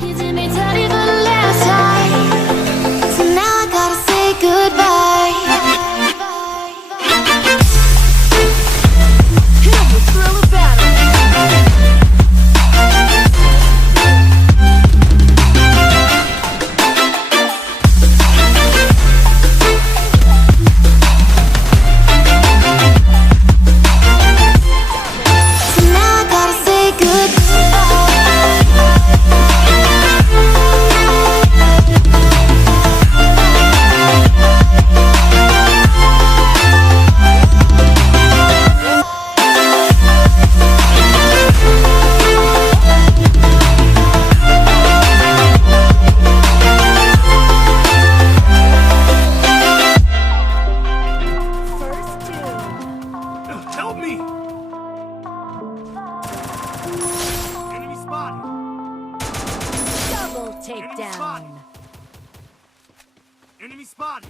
You did me dirty the last time, so now I gotta say goodbye. Here's the thrill of battle. Help me! Enemy spotted! Double Enemy takedown. spotted! Enemy spotted!